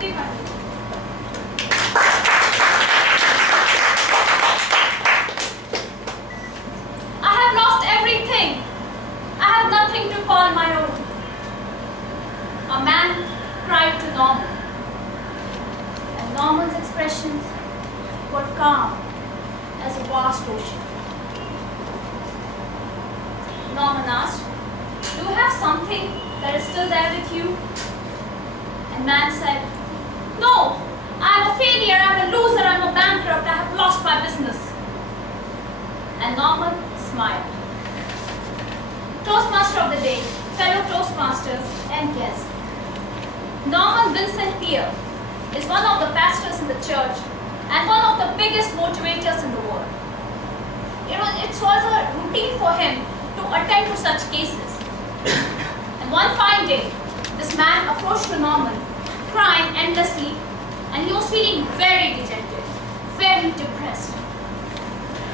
Shruti Pandit. I have lost everything. I have nothing to call my own. A man cried to Norman, and Norman's expressions were calm as a vast ocean. Norman asked, "Do you have something that is still there with you?" And man said, "No, I am a failure, I am a loser, I am a bankrupt, I have lost my business." And Norman smiled. Toastmaster of the day, fellow Toastmasters and guests. Norman Vincent Peale is one of the pastors in the church and one of the biggest motivators in the world. It was a routine for him to attend to such cases. And one fine day, this man approached to Norman, crying endlessly, and he was feeling very dejected, very depressed.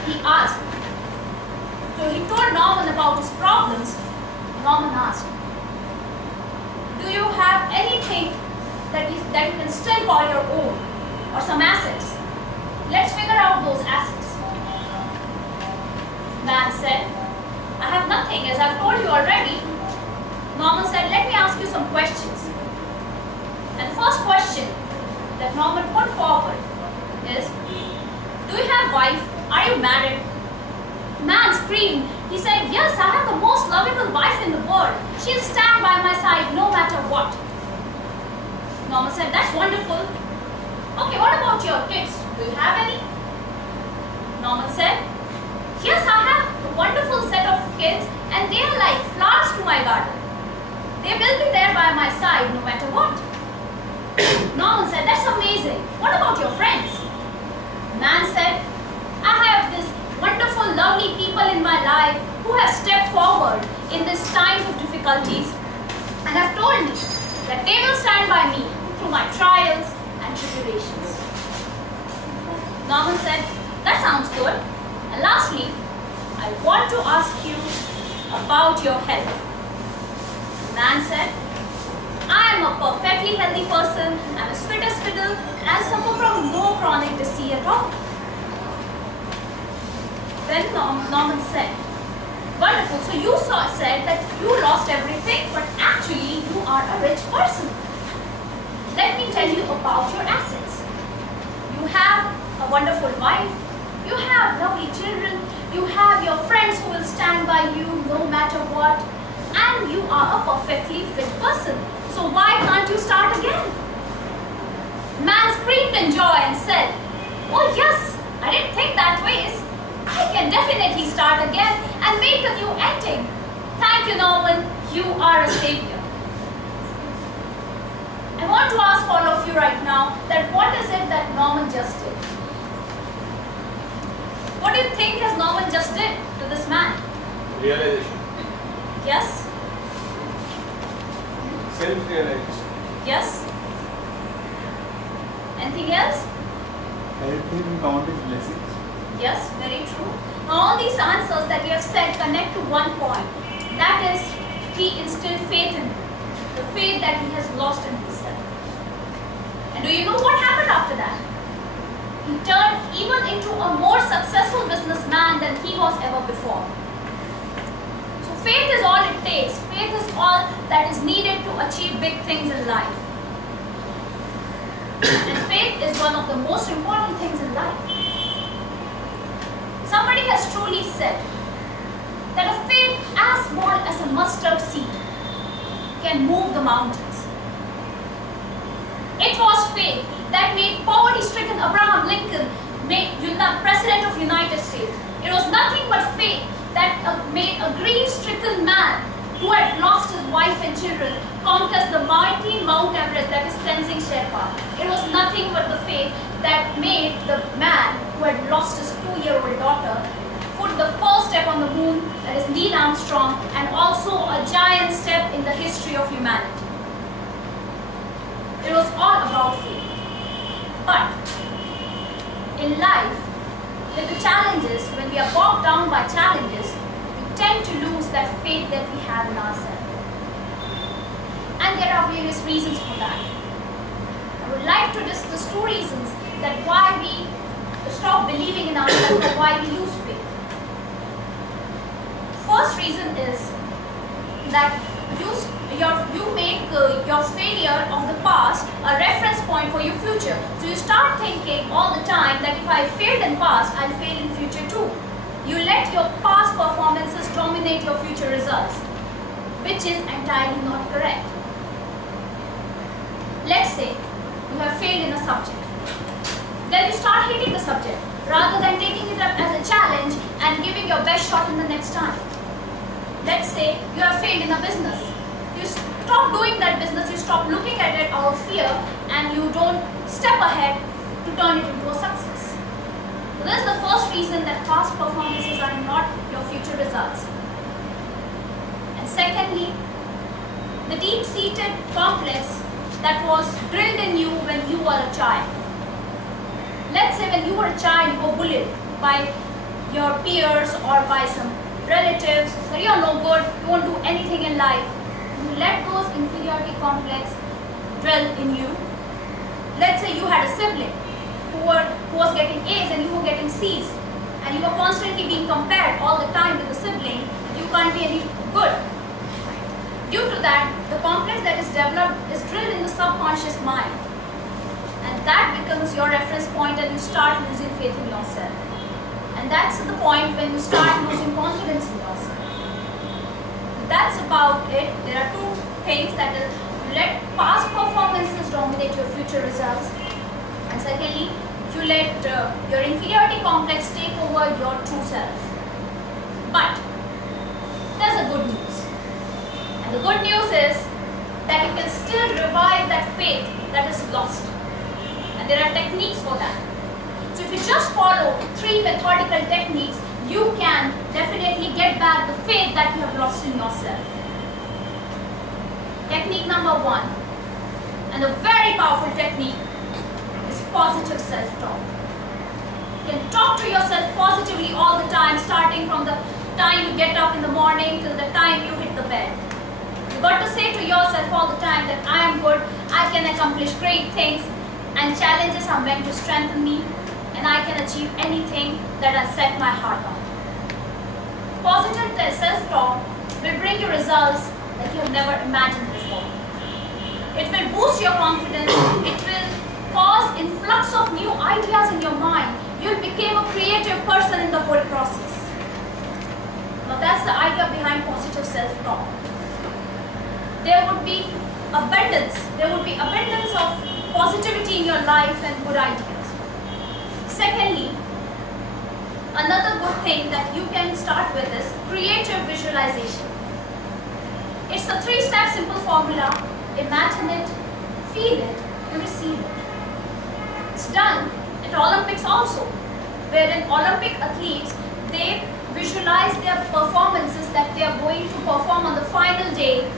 He asked, so he told Norman about his problems. Norman asked, "Do you have anything that you can still call your own, or some assets? Let's figure out those assets." Man said, "I have nothing, as I've told you already." Norman said, "Let me ask you some questions." And the first question that Norman put forward is, "Do you have wife? Are you married?" Man screamed. He said, "Yes, I have the most lovable wife in the world. She'll stand by my side no matter what." Norman said, "That's wonderful. Okay, what about your kids? Do you have any?" Norman said, "Yes, I have a wonderful set of kids, and they are like flowers to my garden. They will be there by my side no matter what." Norman said, "That's amazing. What about your friends?" Man said, "I have this wonderful, lovely people in my life who have stepped forward in these times of difficulties and have told me that they will stand by me through my trials and tribulations." Norman said, "That sounds good. And lastly, I want to ask you about your health." Man said, "I am a perfectly healthy person. I am as fit as fiddle and I suffer from no chronic disease at all." Then Norman said, "Wonderful, so you said that you lost everything, but actually you are a rich person. Let me tell you about your assets. You have a wonderful wife, you have lovely children, you have your friends who will stand by you no matter what, and you are a perfectly fit person. So why can't you start again?" Man screamed in joy and said, "Oh yes, I didn't think that way. I can definitely start again and make a new ending. Thank you, Norman. You are a savior." I want to ask all of you right now that what is it that Norman just did? What do you think has Norman just did to this man? Realization. Yes? Self-realization. Yes? Anything else? Help him count his blessings. Yes, very true. Now all these answers that we have said connect to one point. That is, he instilled faith in him. The faith that he has lost in himself. And do you know what happened after that? He turned even into a more successful businessman than he was ever before. So faith is all it takes. Faith is all that is needed to achieve big things in life. And faith is one of the most important things in life. Somebody has truly said that a faith as small as a mustard seed can move the mountains. It was faith that made poverty-stricken Abraham Lincoln President of the United States. It was nothing but faith that made a grief-stricken man who had lost his wife and children conquers the mighty Mount Everest, that is Tenzing Sherpa. It was nothing but the faith that made the man who had lost his 2-year-old daughter put the first step on the moon, that is Neil Armstrong, and also a giant step in the history of humanity. It was all about faith. But in life, with the challenges, when we are bogged down by challenges, we tend to lose that faith that we have in ourselves. And there are various reasons for that. I would like to discuss two reasons that why we stop believing in ourselves or why we lose faith. First reason is that you make your failure of the past a reference point for your future. So you start thinking all the time that if I failed in past, I'll fail in future too. You let your past performances dominate your future results, which is entirely not correct. Let's say you have failed in a subject. Then you start hating the subject rather than taking it up as a challenge and giving your best shot in the next time. Let's say you have failed in a business. You stop doing that business, you stop looking at it out of fear, and you don't step ahead to turn it into a success. So this is the first reason that past performances are not your future results. And secondly, the deep-seated complex that was drilled in you when you were a child. Let's say when you were a child, you were bullied by your peers or by some relatives, that you're no good, you won't do anything in life. You let those inferiority complex dwell in you. Let's say you had a sibling who was getting A's and you were getting C's, and you were constantly being compared all the time with the sibling. You can't be any good. Due to that, the complex that is developed is drilled in the subconscious mind, and that becomes your reference point, and you start losing faith in yourself. And that's the point when you start losing confidence in yourself. That's about it. There are two things, that is, you let past performances dominate your future results, and secondly, you let your inferiority complex take over your true self. But there's a good news. And the good news is that you can still revive that faith that is lost. And there are techniques for that. So if you just follow 3 methodical techniques, you can definitely get back the faith that you have lost in yourself. Technique number 1, and a very powerful technique, is positive self-talk. You can talk to yourself positively all the time, starting from the time you get up in the morning till the time you hit the bed. You've got to say to yourself all the time that I am good, I can accomplish great things, and challenges are meant to strengthen me, and I can achieve anything that I set my heart on. Positive self-talk will bring you results that you have never imagined before. It will boost your confidence, it will cause influx of new ideas in your mind. You'll become a creative person in the whole process. Now that's the idea behind positive self-talk. There would be abundance of positivity in your life and good ideas. Secondly, another good thing that you can start with is creative visualization. It's a 3-step simple formula. Imagine it, feel it, and receive it. It's done at Olympics also, wherein Olympic athletes, they visualize their performances that they are going to perform on the final day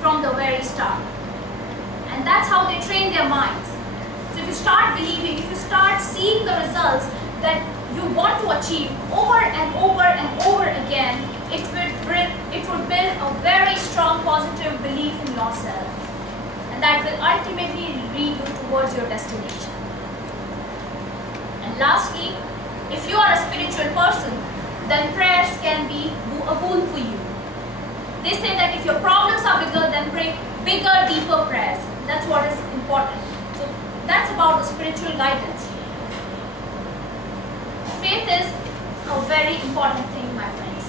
from the very start. And that's how they train their minds. So if you start believing, if you start seeing the results that you want to achieve over and over and over again, it would build a very strong positive belief in yourself. And that will ultimately lead you towards your destination. And lastly, if you are a spiritual person, then prayers can be a boon for you. They say that if your problems are bigger, then pray bigger, deeper prayers. That's what is important. So that's about the spiritual guidance. Faith is a very important thing, my friends.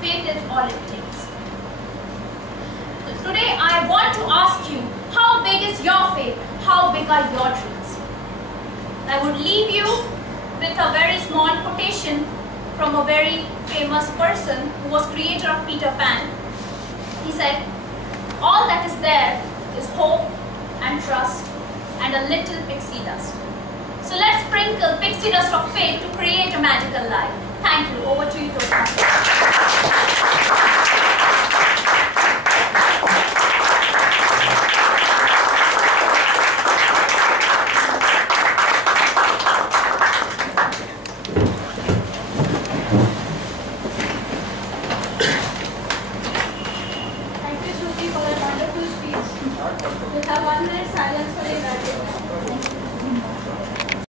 Faith is all it takes. So today I want to ask you, how big is your faith? How big are your dreams? I would leave you with a very small quotation from a very famous person who was creator of Peter Pan. He said, all that is there is hope and trust and a little pixie dust. So let's sprinkle pixie dust of faith to create a magical life. Thank you. Over to you, Toastmasters.